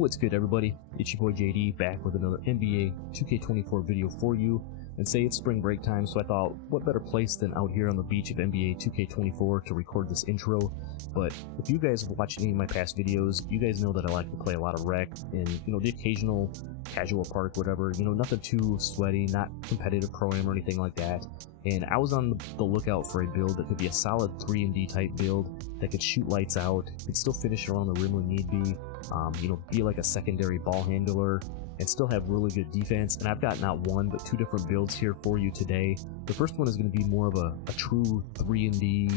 What's good, everybody? It's your boy JD back with another NBA 2K24 video for you. And say it's spring break time, so I thought what better place than out here on the beach of NBA 2K24 to record this intro. But if you guys have watched any of my past videos, you guys know that I like to play a lot of rec and the occasional casual park, whatever, nothing too sweaty, not competitive pro-am or anything like that. And I was on the lookout for a build that could be a solid 3-and-D type build that could shoot lights out, could still finish around the rim when need be, be like a secondary ball handler, and still have really good defense. And I've got not one but two different builds here for you today. The first one is going to be more of a true 3-and-D,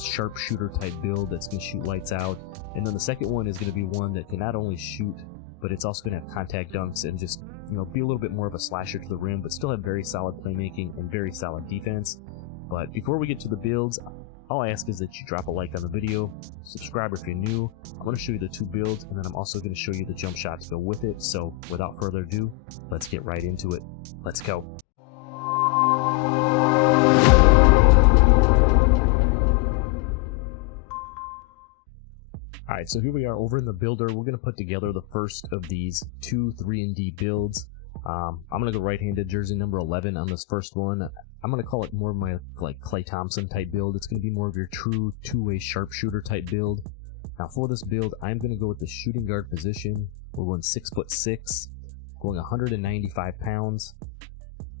sharpshooter type build that's going to shoot lights out. And then the second one is going to be one that can not only shoot, but it's also going to have contact dunks and just be a little bit more of a slasher to the rim, but still have very solid playmaking and very solid defense. But before we get to the builds, all I ask is that you drop a like on the video, subscribe if you're new. I'm going to show you the two builds, and then I'm also going to show you the jump shot to go with it. So without further ado, let's get right into it. Let's go. Alright, so here we are over in the builder. We're going to put together the first of these two 3-and-D builds. I'm going to go right-handed jersey number 11 on this first one. I'm going to call it more of my Klay Thompson type build. It's going to be more of your true two-way sharpshooter type build. Now for this build, I'm going to go with the shooting guard position. We're going 6'6", going 195 pounds,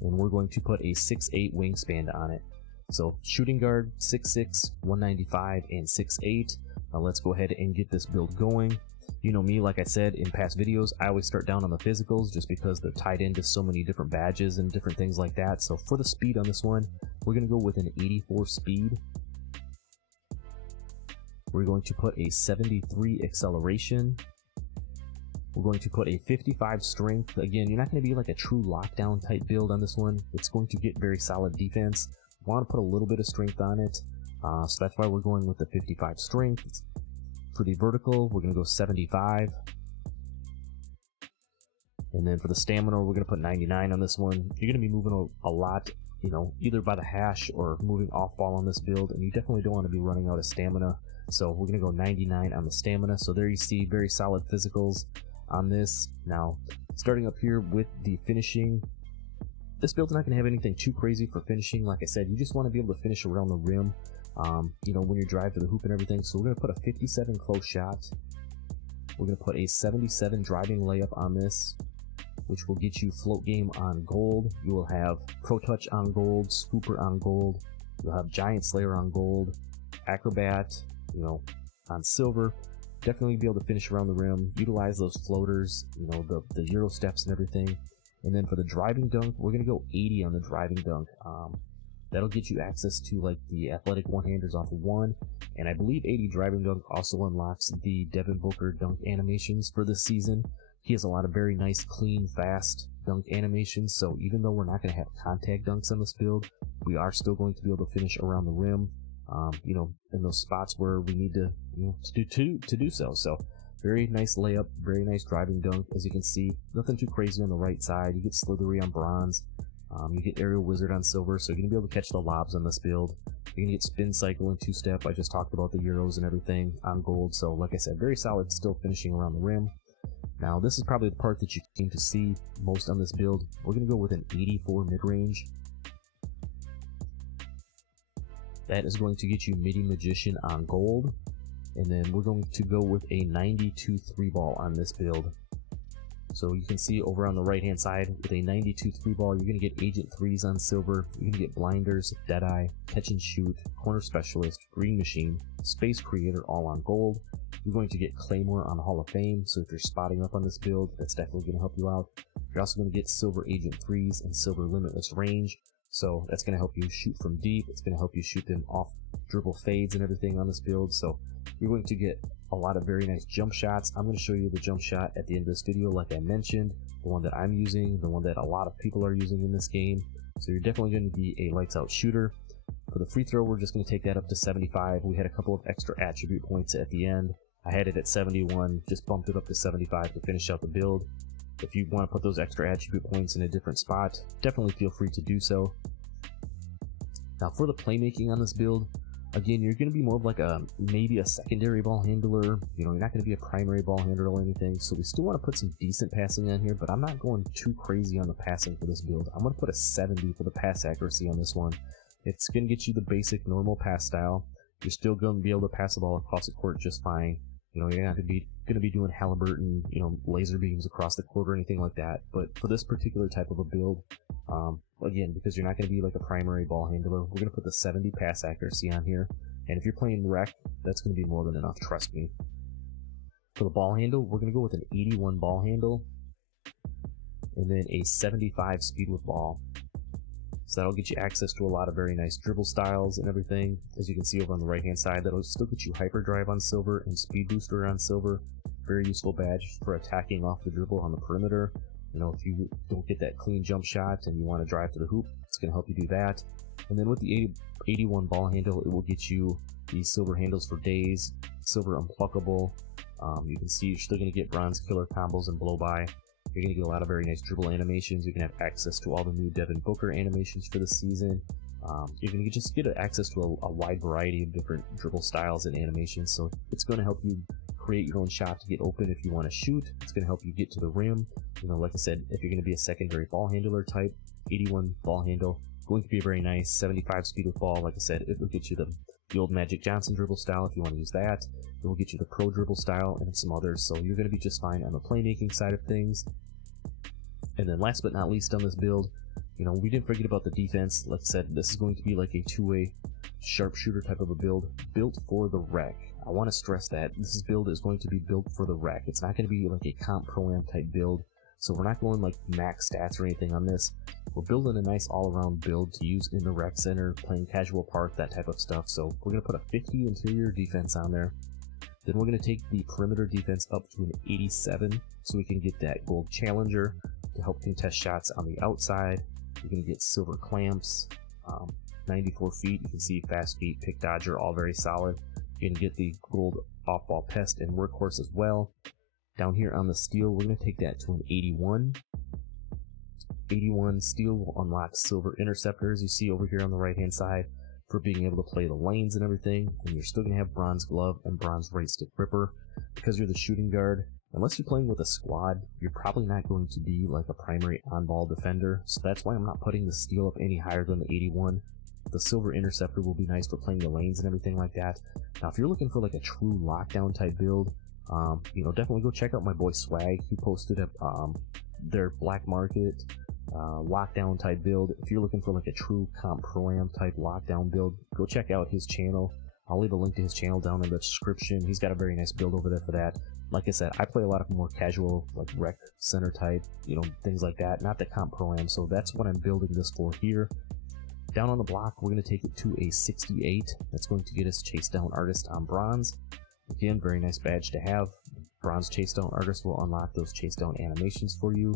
and we're going to put a 6'8" wingspan on it. So shooting guard 6'6", 195, and 6'8". Now let's go ahead and get this build going. You know me, like I said in past videos, I always start down on the physicals just because they're tied into so many different badges and different things like that. So for the speed on this one, we're going to go with an 84 speed. We're going to put a 73 acceleration. We're going to put a 55 strength. Again, you're not going to be like a true lockdown type build on this one. It's going to get very solid defense. We want to put a little bit of strength on it. So that's why we're going with the 55 strength. For the vertical, we're going to go 75. And then for the stamina, we're going to put 99 on this one. You're going to be moving a lot, either by the hash or moving off ball on this build, and you definitely don't want to be running out of stamina. So we're going to go 99 on the stamina. So there you see very solid physicals on this. Now, starting up here with the finishing, this build's not going to have anything too crazy for finishing. Like I said, you just want to be able to finish around the rim. When you drive to the hoop and everything. So we're going to put a 57 close shot. We're going to put a 77 driving layup on this, which will get you float game on gold. You will have pro touch on gold, scooper on gold. You'll have giant slayer on gold, acrobat, on silver. Definitely be able to finish around the rim, utilize those floaters, the Euro steps and everything. And then for the driving dunk, we're going to go 80 on the driving dunk. That'll get you access to like the athletic one-handers off of one, and I believe 80 driving dunk also unlocks the Devin Booker dunk animations for this season. He has a lot of very nice, clean, fast dunk animations, so even though we're not going to have contact dunks on this build, we are still going to be able to finish around the rim, in those spots where we need to, to do so. So very nice layup, very nice driving dunk. As you can see, nothing too crazy on the right side. You get slithery on bronze. You get Aerial Wizard on silver, so you're going to be able to catch the lobs on this build. You're going to get Spin Cycle and two-step. I just talked about the Euros and everything on gold, so like I said, very solid still finishing around the rim. Now this is probably the part that you seem to see most on this build. We're going to go with an 84 mid-range. That is going to get you Midi Magician on gold, and then we're going to go with a 92 3-ball on this build. So you can see over on the right hand side with a 92 3-ball, you're going to get Agent 3s on silver, you're going to get Blinders, Deadeye, Catch and Shoot, Corner Specialist, Green Machine, Space Creator all on gold. You're going to get Claymore on Hall of Fame, so if you're spotting up on this build, that's definitely going to help you out. You're also going to get Silver Agent 3s and Silver Limitless Range, so that's going to help you shoot from deep. It's going to help you shoot them off dribble fades and everything on this build, so you're going to get a lot of very nice jump shots. I'm going to show you the jump shot at the end of this video, like I mentioned, the one that I'm using, the one that a lot of people are using in this game. So you're definitely going to be a lights out shooter. For the free throw, we're just going to take that up to 75. We had a couple of extra attribute points at the end. I had it at 71, just bumped it up to 75 to finish out the build. If you want to put those extra attribute points in a different spot, definitely feel free to do so. Now for the playmaking on this build, Again, you're going to be more of like maybe a secondary ball handler. You know, you're not going to be a primary ball handler or anything. So we still want to put some decent passing on here, but I'm not going too crazy on the passing for this build. I'm going to put a 70 for the pass accuracy on this one. It's going to get you the basic normal pass style. You're still going to be able to pass the ball across the court just fine. You know, you're not going to be doing Halliburton, you know, laser beams across the court or anything like that. But for this particular type of a build, again, because you're not going to be like a primary ball handler, we're going to put the 70 pass accuracy on here. And if you're playing rec, that's going to be more than enough, trust me. For the ball handle, we're going to go with an 81 ball handle, and then a 75 speed with ball. So that'll get you access to a lot of very nice dribble styles and everything. As you can see over on the right hand side, that'll still get you hyperdrive on silver and speed booster on silver. Very useful badge for attacking off the dribble on the perimeter. You know, if you don't get that clean jump shot and you want to drive to the hoop, it's going to help you do that. And then with the 81 ball handle, it will get you the silver handles for days, silver unpluckable. You can see you're still going to get bronze killer combos and blow by. You're going to get a lot of very nice dribble animations. You can have access to all the new Devin Booker animations for the season. You're going to just get access to a wide variety of different dribble styles and animations. So it's going to help you create your own shot to get open if you want to shoot. It's going to help you get to the rim. You know, like I said, if you're going to be a secondary ball handler type, 81 ball handle, going to be very nice. 75 speed with ball, like I said, it will get you the old Magic Johnson dribble style if you want to use that. It will get you the pro dribble style and some others, so you're going to be just fine on the playmaking side of things. And then last but not least on this build, you know, we didn't forget about the defense. Like I said, this is going to be like a two-way sharpshooter type of a build, built for the rec. I want to stress that this build is going to be built for the rec. It's not going to be like a comp pro-am type build, so we're not going like max stats or anything on this. We're building a nice all-around build to use in the rec center, playing casual park, that type of stuff. So we're going to put a 50 interior defense on there. Then we're going to take the perimeter defense up to an 87, so we can get that gold challenger to help contest shots on the outside. You're going to get silver clamps, 94 feet. You can see fast feet, pick dodger, all very solid. You're going to get the gold off-ball pest and workhorse as well. Down here on the steel, we're going to take that to an 81. 81 steel will unlock silver interceptors, you see over here on the right hand side, for being able to play the lanes and everything. And you're still going to have bronze glove and bronze right stick gripper. Because you're the shooting guard, unless you're playing with a squad, you're probably not going to be like a primary on-ball defender, so that's why I'm not putting the steel up any higher than the 81. The silver interceptor will be nice for playing the lanes and everything like that. Now if you're looking for like a true lockdown type build, you know, definitely go check out my boy Swag. He posted up their black market lockdown type build. If you're looking for like a true comp pro-am type lockdown build, go check out his channel. I'll leave a link to his channel down in the description. He's got a very nice build over there for that. Like I said, I play a lot of more casual, like rec center type, you know, things like that, not the comp pro-am, so that's what I'm building this for here. Down on the block, we're going to take it to a 68. That's going to get us Chase Down Artist on bronze. Again, very nice badge to have. Bronze Chase Down Artist will unlock those chase down animations for you.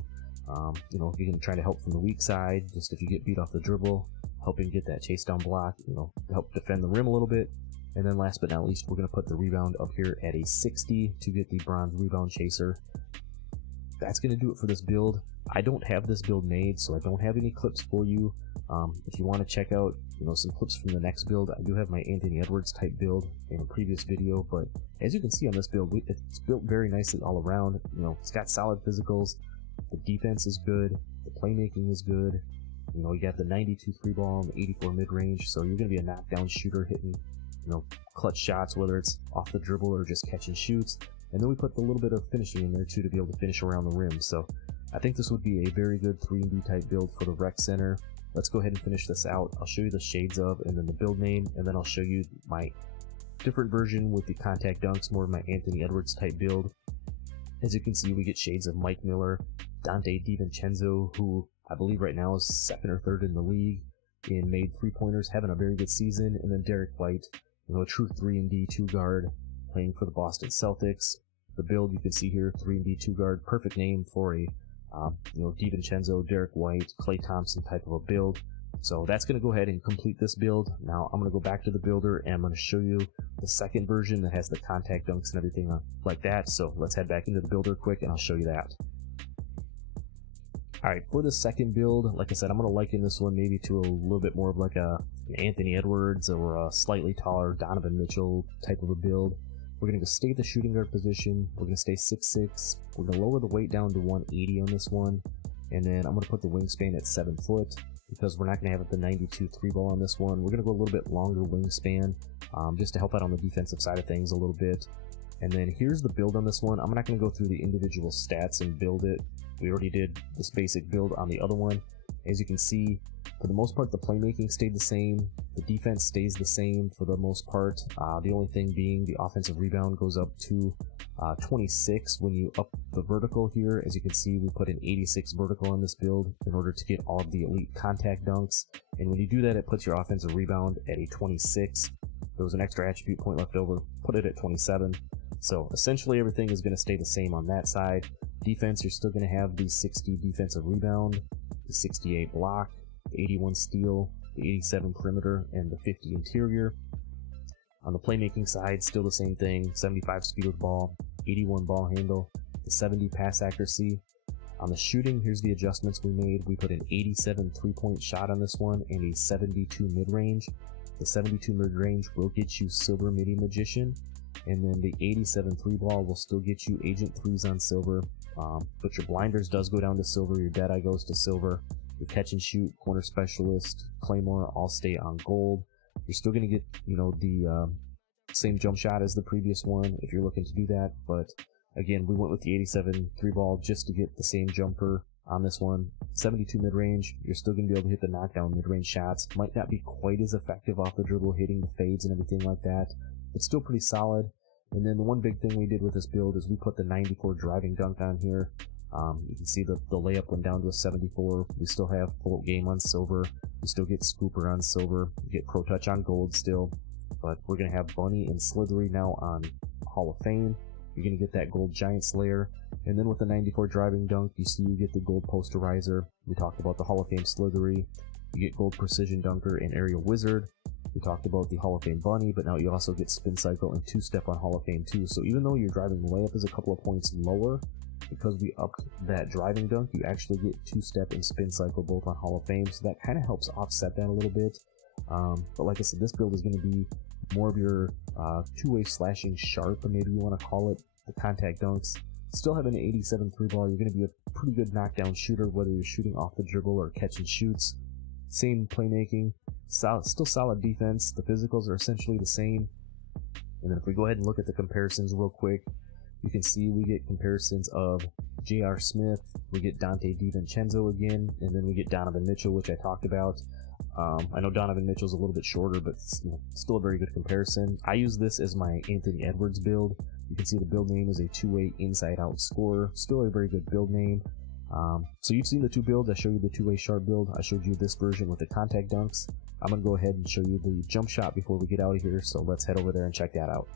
You know, if you can try to help from the weak side, just if you get beat off the dribble, helping get that chase down block, you know, help defend the rim a little bit. And then last but not least, we're going to put the rebound up here at a 60 to get the bronze rebound chaser. That's going to do it for this build. I don't have this build made, so I don't have any clips for you. If you want to check out, you know, some clips from the next build, I do have my Anthony Edwards type build in a previous video, but as you can see on this build, it's built very nicely all around. You know, it's got solid physicals, the defense is good, the playmaking is good. You know, you got the 92 3 ball and the 84 mid-range, so you're going to be a knockdown shooter hitting, you know, clutch shots, whether it's off the dribble or just catch and shoots. And then we put a little bit of finishing in there too to be able to finish around the rim. So I think this would be a very good 3&D type build for the rec center. Let's go ahead and finish this out. I'll show you the shades of and then the build name, and then I'll show you my different version with the contact dunks, more of my Anthony Edwards type build. As you can see, we get shades of Mike Miller, Dante DiVincenzo, who I believe right now is 2nd or 3rd in the league in made three-pointers, having a very good season, and then Derek White, you know, a true 3&D 2 guard playing for the Boston Celtics. The build you can see here, 3&D 2 guard, perfect name for a you know, DiVincenzo, Derek White, Klay Thompson type of a build. So that's going to go ahead and complete this build. Now I'm going to go back to the builder and I'm going to show you the second version that has the contact dunks and everything like that. So let's head back into the builder quick and I'll show you that. Alright, for the second build, like I said, I'm going to liken this one maybe to a little bit more of like an Anthony Edwards or a slightly taller Donovan Mitchell type of a build. We're going to stay at the shooting guard position. We're going to stay 6'6". We're going to lower the weight down to 180 on this one. And then I'm going to put the wingspan at 7 foot because we're not going to have the 92 3-ball on this one. We're going to go a little bit longer wingspan just to help out on the defensive side of things a little bit. And then here's the build on this one. I'm not going to go through the individual stats and build it. We already did this basic build on the other one. As you can see, for the most part, the playmaking stayed the same. The defense stays the same for the most part. The only thing being the offensive rebound goes up to 26 when you up the vertical here. As you can see, we put an 86 vertical on this build in order to get all of the elite contact dunks. And when you do that, it puts your offensive rebound at a 26. There was an extra attribute point left over, put it at 27. So essentially everything is going to stay the same on that side. Defense, you're still going to have the 60 defensive rebound, the 68 block, the 81 steal, the 87 perimeter, and the 50 interior. On the playmaking side, still the same thing, 75 speed with ball, 81 ball handle, the 70 pass accuracy. On the shooting, here's the adjustments we made. We put an 87 3-point shot on this one and a 72 mid-range. The 72 mid-range will get you Silver Midi Magician, and then the 87 3-ball will still get you Agent 3s on Silver, but your blinders does go down to Silver, your Deadeye goes to Silver, your catch and shoot, corner specialist, Claymore all stay on Gold. You're still going to get, you know, the same jump shot as the previous one if you're looking to do that, but again, we went with the 87 3-ball just to get the same jumper on this one. 72 mid-range, you're still going to be able to hit the knockdown mid-range shots. Might not be quite as effective off the dribble, hitting the fades and everything like that, but still pretty solid. And then the one big thing we did with this build is we put the 94 driving dunk on here. You can see the layup went down to a 74. We still have full game on Silver. We still get Scooper on Silver. We get Pro Touch on Gold still. But we're going to have Bunny and Slithery now on Hall of Fame. You're going to get that Gold Giant Slayer. And then with the 94 driving dunk, you see you get the Gold Posterizer. We talked about the Hall of Fame Slithery. You get Gold Precision Dunker and Aerial Wizard. We talked about the Hall of Fame Bunny, but now you also get Spin Cycle and 2-Step on Hall of Fame too. So even though your driving layup is a couple of points lower, because we upped that driving dunk, you actually get 2-Step and Spin Cycle both on Hall of Fame. So that kind of helps offset that a little bit. But like I said, this build is going to be more of your two-way slashing sharp, or maybe you want to call it the contact dunks. Still have an 87 3-ball. You're going to be a pretty good knockdown shooter, whether you're shooting off the dribble or catch and shoots. Same playmaking, still solid defense. The physicals are essentially the same. And then if we go ahead and look at the comparisons real quick, you can see we get comparisons of J.R. Smith, we get Dante DiVincenzo again, and then we get Donovan Mitchell, which I talked about. I know Donovan Mitchell's a little bit shorter, but still a very good comparison. I use this as my Anthony Edwards build. You can see the build name is a two-way inside-out scorer. Still a very good build name. So you've seen the two builds. I showed you the two-way sharp build. I showed you this version with the contact dunks. I'm going to go ahead and show you the jump shot before we get out of here, so let's head over there and check that out.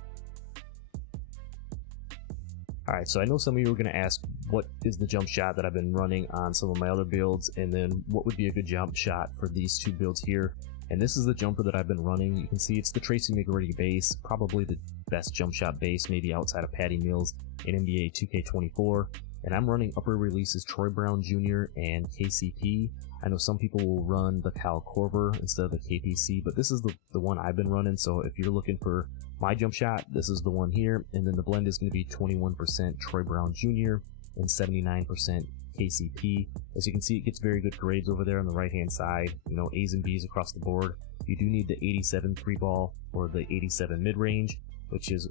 Alright, so I know some of you are going to ask, what is the jump shot that I've been running on some of my other builds, and then what would be a good jump shot for these two builds here. And this is the jumper that I've been running. You can see it's the Tracy McGrady base, probably the best jump shot base, maybe outside of Patty Mills in NBA 2K24. And I'm running upper releases Troy Brown Jr. and KCP. I know some people will run the Kyle Korver instead of the KPC, but this is the one I've been running. So if you're looking for my jump shot, this is the one here. And then the blend is going to be 21% Troy Brown Jr. and 79% KCP. As you can see, it gets very good grades over there on the right hand side. You know, A's and B's across the board. You do need the 87 3-ball or the 87 mid-range, which is,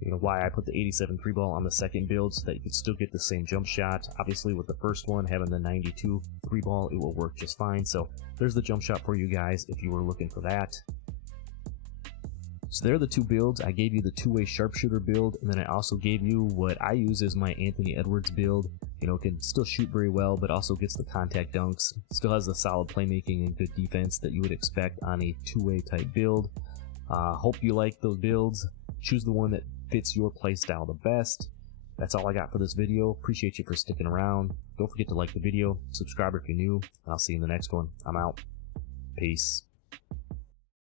you know, why I put the 87 3-ball on the second build, so that you could still get the same jump shot. Obviously with the first one having the 92 3-ball, it will work just fine. So there's the jump shot for you guys if you were looking for that. So there are the two builds. I gave you the two-way sharpshooter build, and then I also gave you what I use as my Anthony Edwards build. You know, can still shoot very well, but also gets the contact dunks. Still has the solid playmaking and good defense that you would expect on a two-way type build. Hope you like those builds. Choose the one that fits your playstyle the best. That's all I got for this video. Appreciate you for sticking around. Don't forget to like the video, subscribe if you're new, and I'll see you in the next one. I'm out. Peace.